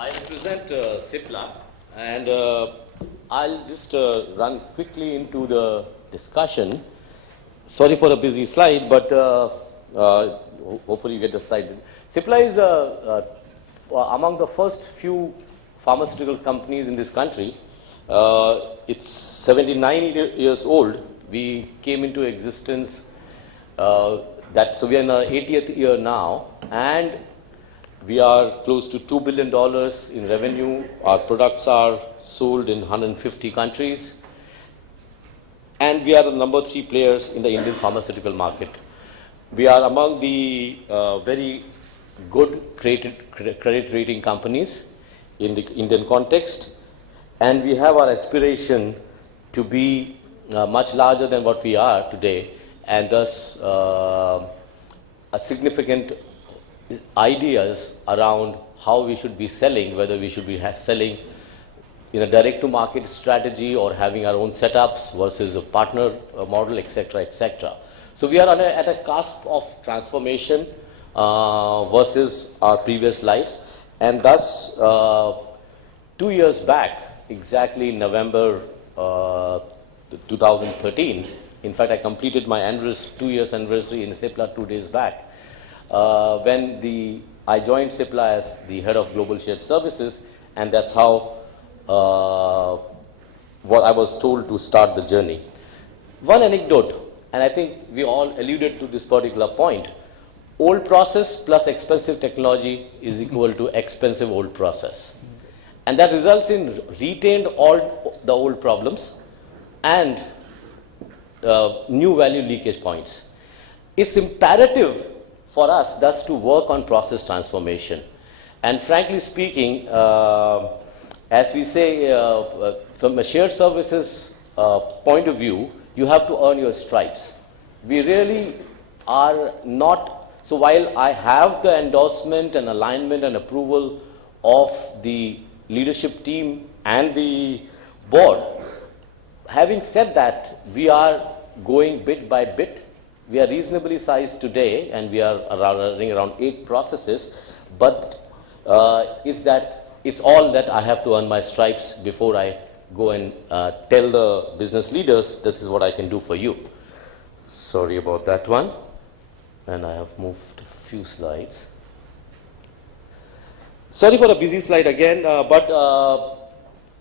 I represent Cipla, and I'll just run quickly into the discussion. Sorry for a busy slide, but hopefully you get the slide. Cipla is among the first few pharmaceutical companies in this country. It's 79 years old. We came into existence, so we are in our 80th year now, and we are close to $2 billion in revenue. Our products are sold in 150 countries. And we are the number 3 players in the Indian pharmaceutical market. We are among the very good credit rating companies in the Indian context. And we have our aspiration to be much larger than what we are today, and thus a significant ideas around how we should be selling, whether we should be selling in a direct-to-market strategy or having our own setups versus a partner model, etc., etc. So we are at a cusp of transformation versus our previous lives, and thus 2 years back, exactly in November 2013, in fact, I completed my 2 years anniversary in Cipla 2 days back, when I joined Cipla as the head of global shared services, and that's how what I was told to start the journey. One anecdote, and I think we all alluded to this particular point: old process plus expensive technology is equal to expensive old process, and that results in retained all the old problems and new value leakage points. It's imperative for us thus to work on process transformation. And frankly speaking, as we say, from a shared services point of view, you have to earn your stripes. We really are not, so while I have the endorsement and alignment and approval of the leadership team and the board, having said that, we are going bit by bit. We are reasonably sized today, and we are running around 8 processes, but it's all that I have to earn my stripes before I go and tell the business leaders, this is what I can do for you. Sorry about that one. And I have moved a few slides. Sorry for a busy slide again, but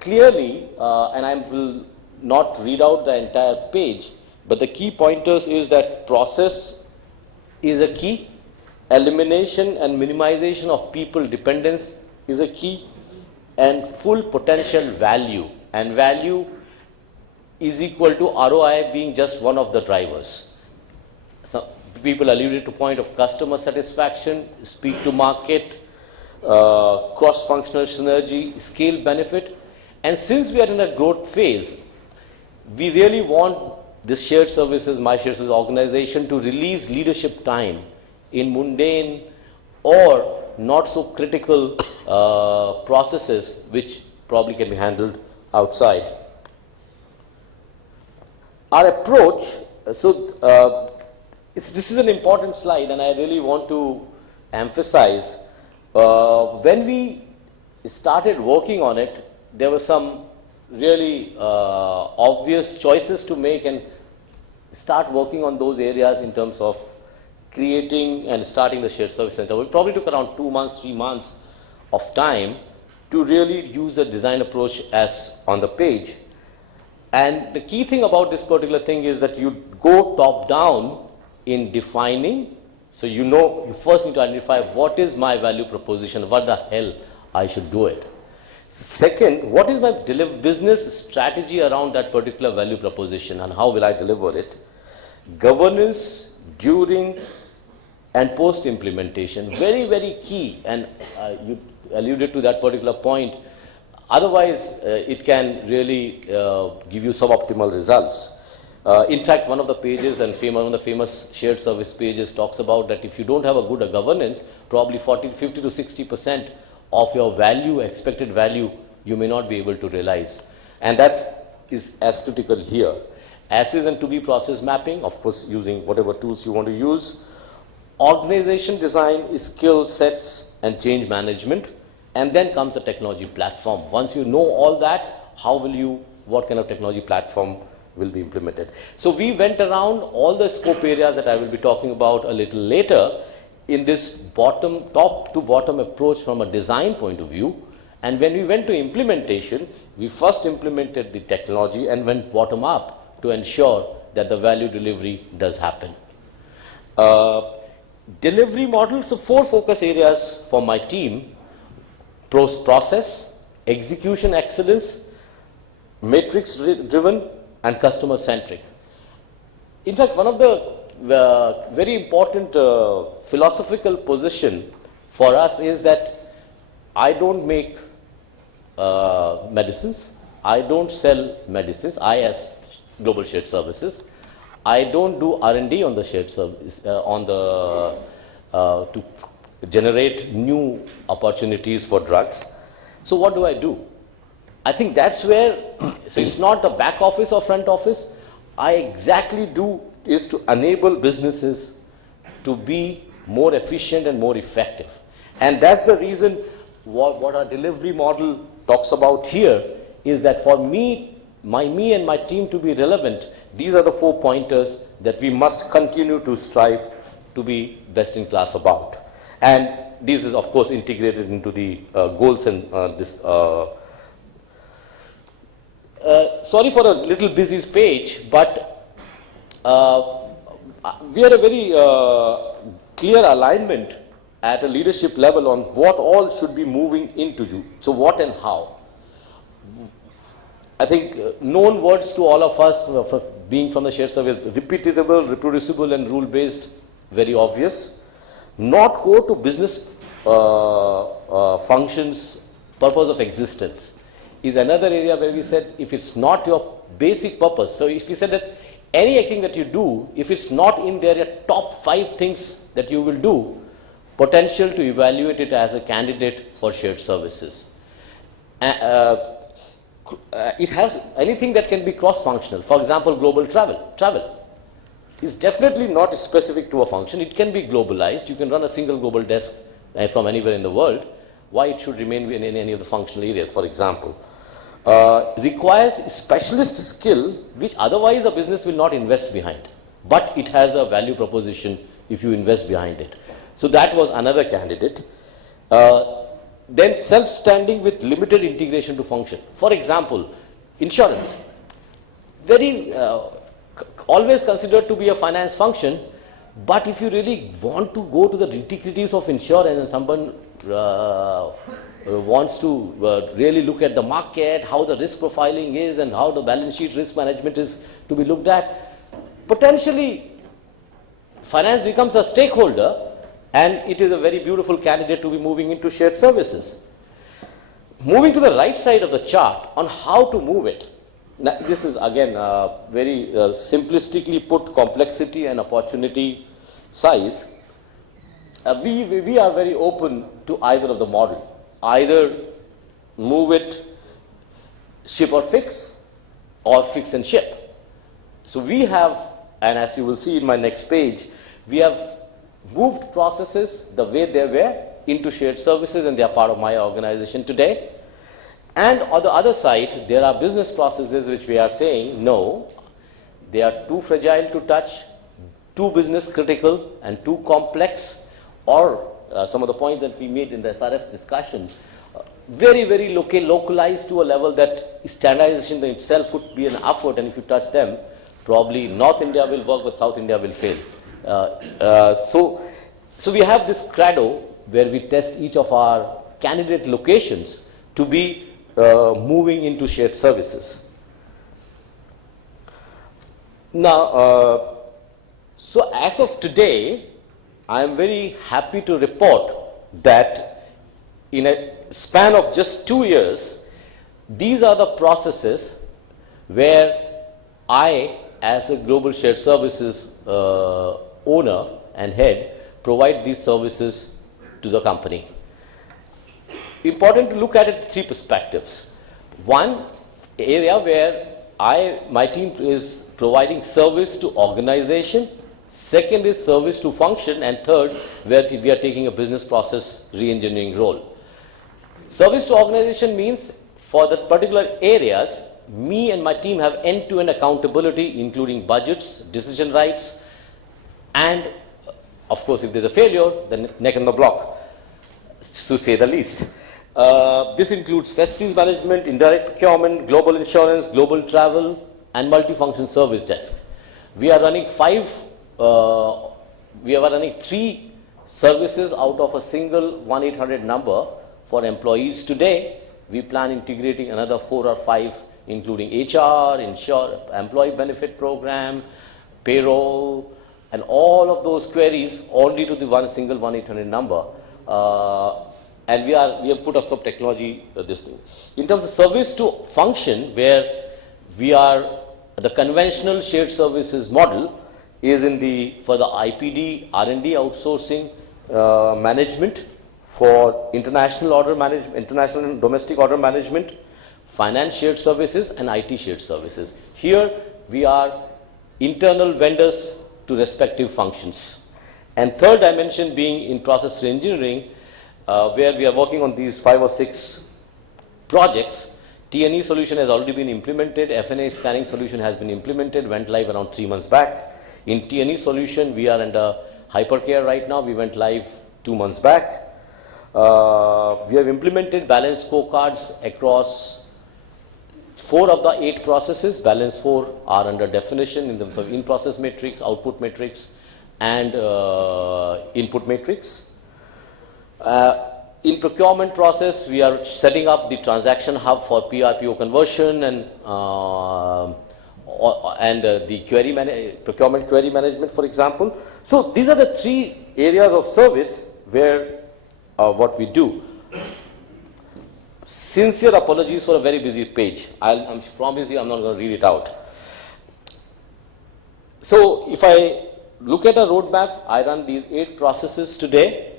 clearly, and I will not read out the entire page, but the key pointers is that process is a key, elimination and minimization of people dependence is a key, and full potential value, and value is equal to ROI being just one of the drivers. So people alluded to point of customer satisfaction, speed to market, cross-functional synergy, scale benefit, and since we are in a growth phase, we really want this shared services, my shared services organization, to release leadership time in mundane or not so critical processes which probably can be handled outside. Our approach, this is an important slide, and I really want to emphasize, when we started working on it, there were some really obvious choices to make and start working on those areas in terms of creating and starting the shared service center. It probably took around 2 months, 3 months of time to really use the design approach as on the page. And the key thing about this particular thing is that you go top down in defining. So you first need to identify what is my value proposition, what the hell I should do it. Second, what is my business strategy around that particular value proposition and how will I deliver it? Governance during and post implementation, very, very key, and you alluded to that particular point. Otherwise, it can really give you suboptimal results. In fact, one of the pages and one of the famous shared service pages talks about that if you don't have a good governance, probably 50 to 60% of your value, expected value, you may not be able to realize. And that is as critical here. As is and to be process mapping, of course, using whatever tools you want to use. Organization design, skill sets, and change management. And then comes the technology platform. Once you know all that, what kind of technology platform will be implemented. So we went around all the scope areas that I will be talking about a little later in this top to bottom approach from a design point of view. And when we went to implementation, we first implemented the technology and went bottom up to ensure that the value delivery does happen. Delivery models, so 4 focus areas for my team: process, execution excellence, matrix driven, and customer centric. In fact, one of the very important philosophical position for us is that I don't make medicines, I don't sell medicines, I as Global Shared Services, I don't do R&D on the shared service, to generate new opportunities for drugs. So what do? I think that's where, so it's not the back office or front office. I exactly do is to enable businesses to be more efficient and more effective. And that's the reason what our delivery model talks about here is that for me and my team to be relevant, these are the 4 pointers that we must continue to strive to be best in class about. And this is of course integrated into the goals and sorry for a little busy page, but we had a very clear alignment at a leadership level on what all should be moving into. So what and how. I think known words to all of us for being from the shared service: repeatable, reproducible, and rule-based, very obvious. Not core to business functions, purpose of existence is another area where we said if it's not your basic purpose. So if we said that anything that you do, if it's not in there, your top 5 things that you will do, potential to evaluate it as a candidate for shared services. It has anything that can be cross-functional. For example, global travel. Travel is definitely not specific to a function. It can be globalized. You can run a single global desk from anywhere in the world. Why it should remain in any of the functional areas, for example. Requires specialist skill which otherwise a business will not invest behind. But it has a value proposition if you invest behind it. So that was another candidate. Then self-standing with limited integration to function. For example, insurance. Very always considered to be a finance function, but if you really want to go to the nitty-gritties of insurance and someone wants to really look at the market, how the risk profiling is and how the balance sheet risk management is to be looked at, potentially finance becomes a stakeholder and it is a very beautiful candidate to be moving into shared services. Moving to the right side of the chart on how to move it. Now, this is again very simplistically put complexity and opportunity size. We are very open to either of the model. Either move it ship or fix, or fix and ship. So we have, and as you will see in my next page, we have moved processes the way they were into shared services, and they are part of my organization today. And on the other side, there are business processes which we are saying, no, they are too fragile to touch, too business critical and too complex, or some of the points that we made in the SRF discussion, very, very localized to a level that standardization in itself could be an effort, and if you touch them, probably North India will work, but South India will fail. So we have this credo where we test each of our candidate locations to be moving into shared services. Now, so as of today, I am very happy to report that in a span of just 2 years, these are the processes where I, as a global shared services owner and head, provide these services to the company. Important to look at it 3 perspectives. One area where my team is providing service to organization. Second is service to function, and third, where we are taking a business process re-engineering role. Service to organization means for the particular areas, me and my team have end-to-end accountability, including budgets, decision rights, and of course, if there's a failure, then neck on the block, to say the least. This includes facilities management, indirect procurement, global insurance, global travel, and multifunction service desk. We are running three services out of a single 1-800 number for employees. Today, we plan integrating another 4 or 5, including HR, employee benefit program, payroll, and all of those queries only to the single 1-800 number. And we have put up some technology, this thing. In terms of service to function, where we are, the conventional shared services model is for the IPD, R&D outsourcing management, for international and domestic order management, finance shared services, and IT shared services. Here we are internal vendors to respective functions. And third dimension being in process engineering, where we are working on these 5 or 6 projects. T&E solution has already been implemented, FNA scanning solution has been implemented, went live around 3 months back. In T&E solution, we are under hypercare right now, we went live 2 months back. We have implemented balance scorecards across 4 of the 8 processes. Balance 4 are under definition in terms of in-process matrix, output matrix, and input matrix. In procurement process, we are setting up the transaction hub for PRPO conversion and the procurement query management, for example. So these are the 3 areas of service where what we do. Sincere apologies for a very busy page. I promise you I'm not going to read it out. So if I look at a roadmap, I run these 8 processes today.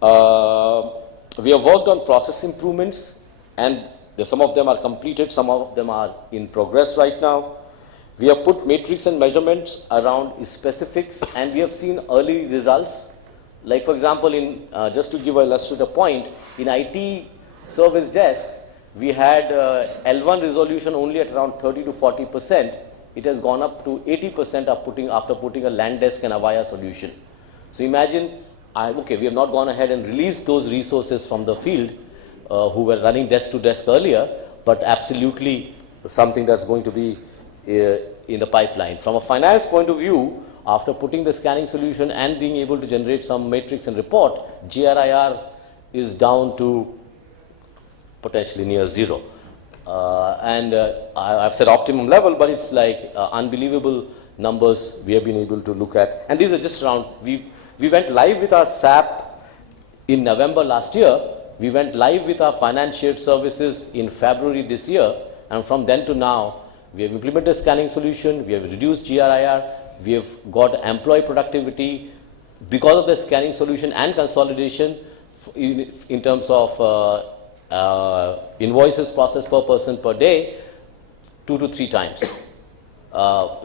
We have worked on process improvements, and some of them are completed, some of them are in progress right now. We have put matrix and measurements around specifics, and we have seen early results. Like for example, just to give a illustrative point, in IT service desk, we had L1 resolution only at around 30 to 40%. It has gone up to 80% after putting a LAN desk and Avaya solution. So imagine, we have not gone ahead and released those resources from the field who were running desk to desk earlier, but absolutely something that's going to be in the pipeline. From a finance point of view, after putting the scanning solution and being able to generate some matrix and report, GRIR is down to potentially near 0. I've said optimum level, but it's like unbelievable numbers we have been able to look at. And these are just around, we went live with our SAP in November last year. We went live with our finance shared services in February this year. And from then to now, we have implemented a scanning solution, we have reduced GRIR, we have got employee productivity because of the scanning solution and consolidation in terms of invoices processed per person per day, 2 to 3 times,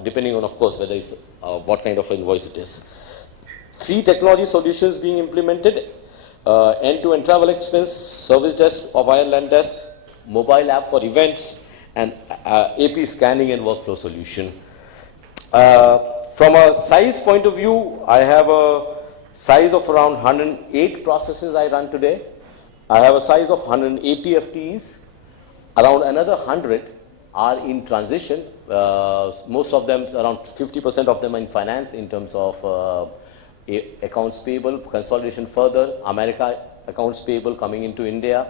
depending on, of course, whether it's what kind of invoice it is. 3 technology solutions being implemented: end-to-end travel expense, service desk of LAN desk, mobile app for events, and AP scanning and workflow solution. From a size point of view, I have a size of around 108 processes I run today. I have a size of 180 FTEs. Around another 100 are in transition. Most of them, around 50% of them are in finance in terms of accounts payable, consolidation further, America accounts payable coming into India,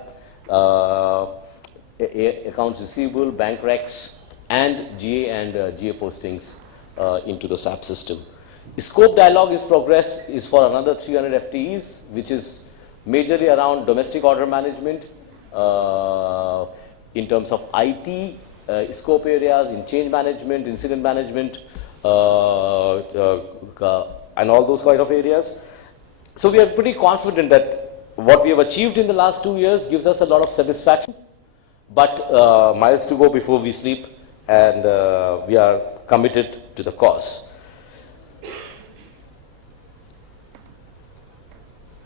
accounts receivable, bank recs, and GA postings into the SAP system. Scope dialogue is for another 300 FTEs, which is majorly around domestic order management, in terms of IT scope areas, in change management, incident management, and all those kind of areas. So we are pretty confident that what we have achieved in the last 2 years gives us a lot of satisfaction, but miles to go before we sleep, and we are committed to the cause.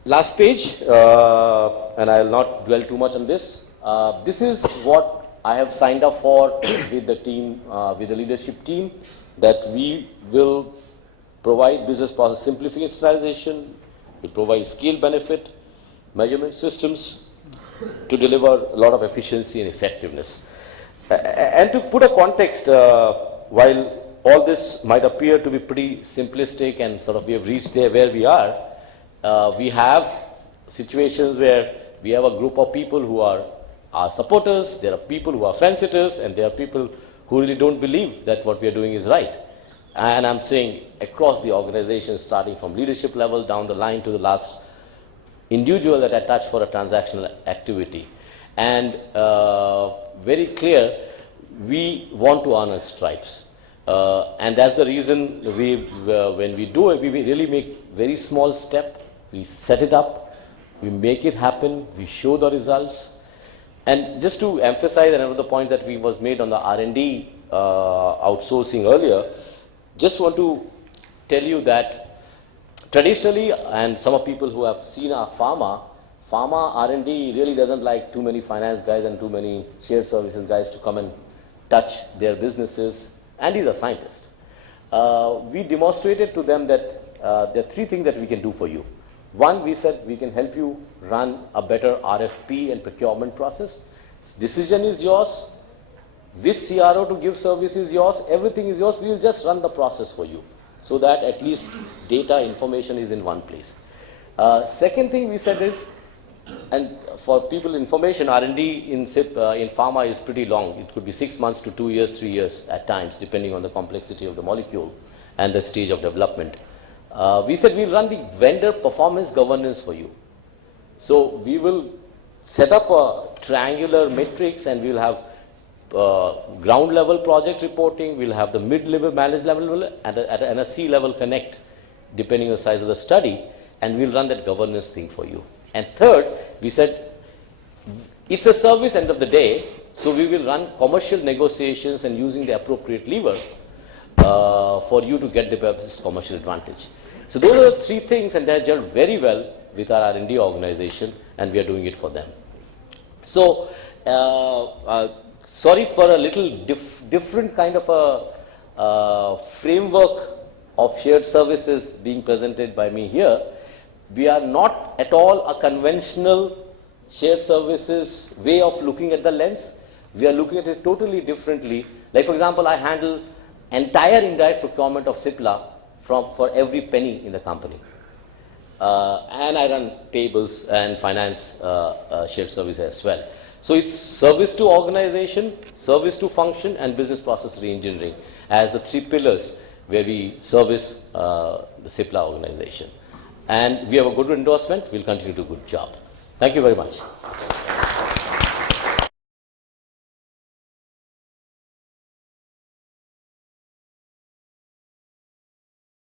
Last page, and I will not dwell too much on this. This is what I have signed up for with the team, with the leadership team, that we will provide business process simplification, we provide scale benefit, measurement systems to deliver a lot of efficiency and effectiveness. And to put a context, while all this might appear to be pretty simplistic and sort of we have reached there where we are, we have situations where we have a group of people who are our supporters, there are people who are fence-sitters, and there are people who really don't believe that what we are doing is right. And I'm saying across the organization, starting from leadership level down the line to the last individual that I touch for a transactional activity. And very clear, we want to earn our stripes. And that's the reason when we do it, we really make very small step, we set it up, we make it happen, we show the results. And just to emphasize another point that was made on the R&D outsourcing earlier, just want to tell you that traditionally, and some of people who have seen our pharma R&D really doesn't like too many finance guys and too many shared services guys to come and touch their businesses, and these are scientists. We demonstrated to them that there are three things that we can do for you. One, we said we can help you run a better RFP and procurement process. Decision is yours. Which CRO to give service is yours. Everything is yours. We will just run the process for you so that at least data information is in one place. Second thing we said is, and for people information, R&D in pharma is pretty long. It could be 6 months to 2 years, 3 years at times, depending on the complexity of the molecule and the stage of development. We said we'll run the vendor performance governance for you. So we will set up a triangular matrix, and we'll have ground level project reporting, we'll have the mid-level, managed level, and a C-level connect, depending on the size of the study, and we'll run that governance thing for you. And third, we said it's a service end of the day, so we will run commercial negotiations and using the appropriate lever for you to get the best commercial advantage. So those are the three things, and they're gelled very well with our R&D organization, and we are doing it for them. So sorry for a little different kind of a framework of shared services being presented by me here. We are not at all a conventional shared services way of looking at the lens. We are looking at it totally differently. Like for example, I handle entire indirect procurement of Cipla for every penny in the company. And I run payables and finance shared service as well. So it's service to organization, service to function, and business process reengineering as the three pillars where we service the Cipla organization. And we have a good endorsement. We'll continue to do a good job. Thank you very much.